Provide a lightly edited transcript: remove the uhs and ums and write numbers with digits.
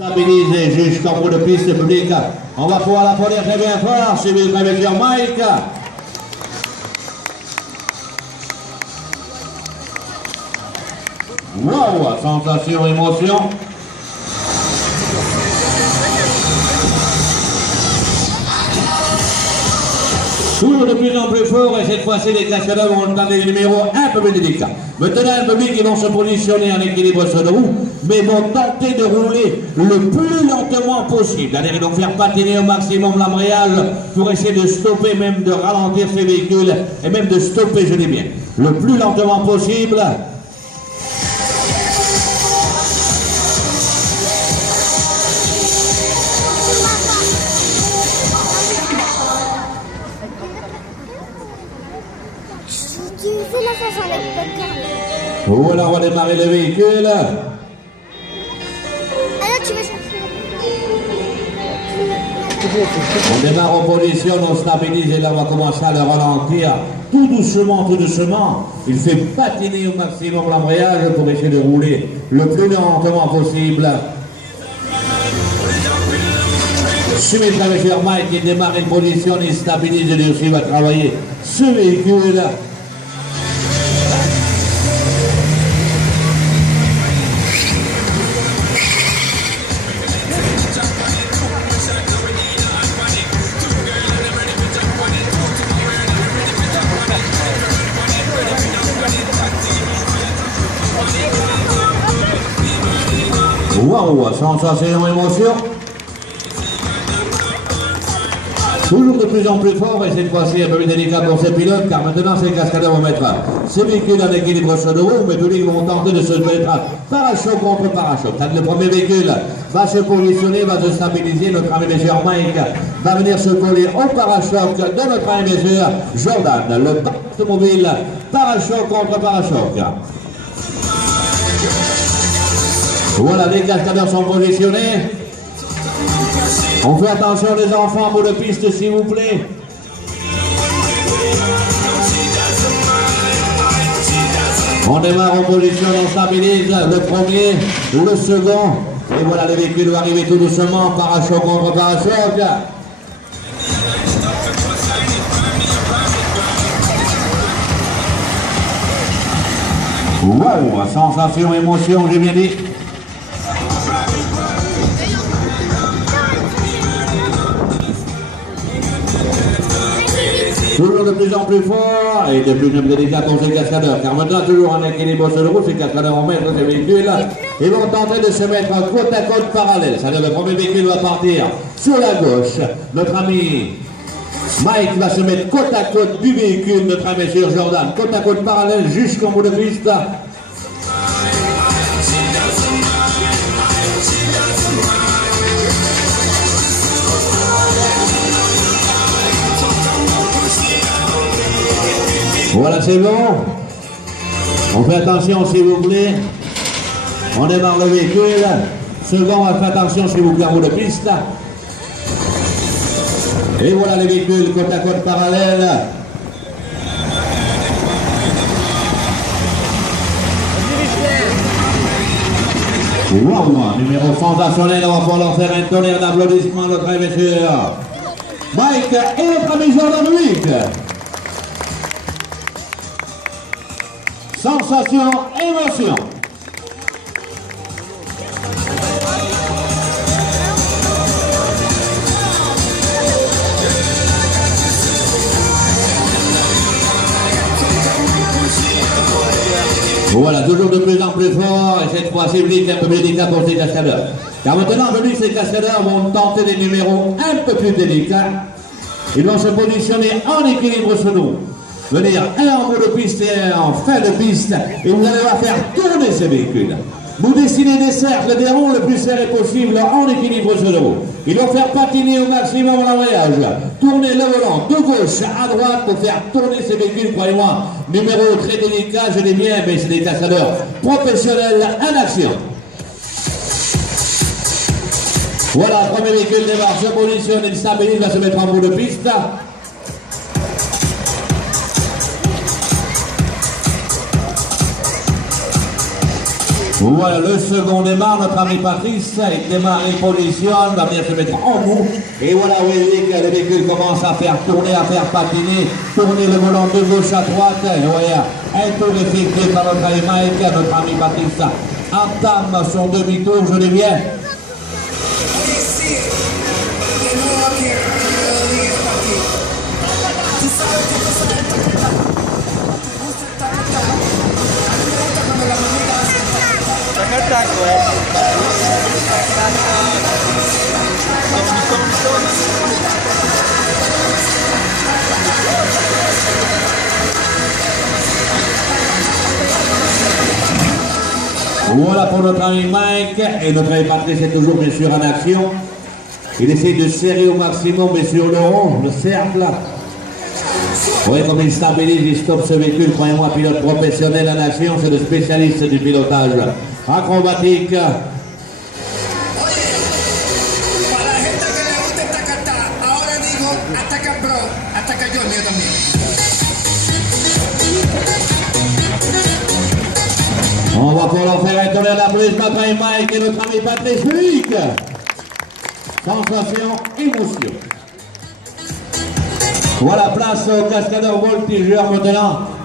Stabilisé jusqu'en bout de piste public. On va pouvoir la prendre très bien fort. Suivi avec Mike. Wow, sensation, émotion. Toujours de plus en plus fort, et cette fois-ci les cascadeurs vont entendre des numéros un peu plus délicats. Maintenant, le public, ils vont se positionner en équilibre sur le roue, mais vont tenter de rouler le plus lentement possible. C'est-à-dire qu'ils vont faire patiner au maximum l'embrayage pour essayer de stopper, même de ralentir ces véhicules, et même de stopper, je dis bien, le plus lentement possible. Voilà, on va démarrer le véhicule. Alors tu veux chercher. On démarre en position, on stabilise et là on va commencer à le ralentir tout doucement. Il fait patiner au maximum l'embrayage pour essayer de rouler le plus lentement possible. Suivi avec Mike qui démarre une position, il stabilise et lui aussi va travailler ce véhicule. Waouh, sensation, émotion. Toujours de plus en plus fort, et cette fois-ci un peu plus délicat pour ces pilotes, car maintenant ces cascadeurs vont mettre ces véhicules en équilibre sur le roue, mais tous les vont tenter de se mettre parachoc contre parachoc. Le premier véhicule va se positionner, va se stabiliser, notre ami monsieur Mike va venir se coller au parachoc de notre ami monsieur Jordan, le automobile parachoc contre parachoc. Voilà, les cascadeurs sont positionnés. On fait attention les enfants pour le piste s'il vous plaît. On démarre en position, on stabilise le premier, le second. Et voilà, le véhicule va arriver tout doucement, parachoc contre parachoc. Wow, sensation, émotion, j'ai bien dit. Toujours de plus en plus fort et de plus en plus délicat pour ces cascadeurs. Car maintenant, toujours en équilibre sur le roue, ces cascadeurs vont mettre ces véhicules et vont tenter de se mettre côte à côte parallèle. C'est-à-dire le premier véhicule va partir sur la gauche. Notre ami Mike va se mettre côte à côte du véhicule, notre ami monsieur Jordan, côte à côte parallèle jusqu'en bout de piste. Voilà, c'est bon. On fait attention s'il vous plaît. On démarre le véhicule. Second, on fait attention s'il vous plaît en bout de piste. Et voilà les véhicules côte à côte parallèle. Wow, numéro sensationnel, on va pouvoir faire un tonnerre d'applaudissements, notre ami monsieur Mike et notre ami Jordan Wick. Sensation, émotion. Voilà, toujours de plus en plus fort, et cette fois-ci, un peu plus délicat pour ces cascadeurs. Car maintenant, ces cascadeurs vont tenter des numéros un peu plus délicats. Ils vont se positionner en équilibre sur nous. Venir un en bout de piste et un en fin de piste, et vous allez faire tourner ces véhicules. Vous dessinez des cercles, des ronds le plus serrés possible en équilibre sur le roue. Ils vont faire patiner au maximum l'embrayage, tourner le volant de gauche à droite pour faire tourner ces véhicules, croyez-moi. Numéro très délicat, je dis bien, mais c'est des cascadeurs professionnels en action. Voilà, le premier véhicule démarre, se positionne, il stabilise, va se mettre en bout de piste. Voilà, le second démarre, notre ami Patrice, il démarre, il positionne, va bien se mettre en bout. Et voilà, vous voyez que le véhicule commence à faire tourner, à faire patiner, tourner le volant de gauche à droite. Et voilà, un tour effectué par notre ami Mike, notre ami Patrice entame son demi-tour, je dis bien. Voilà pour notre ami Mike, et notre ami Patrice est toujours bien sûr en action. Il essaie de serrer au maximum, mais sur le rond, le cercle. Vous voyez comme il stabilise, il stoppe ce véhicule, croyez-moi, pilote professionnel en action, c'est le spécialiste du pilotage acrobatique. On va pouvoir faire étonner la brise, notre ami Mike et notre ami Patrice Luc. Sensation, émotion. Voilà, place au cascadeur voltigeur maintenant.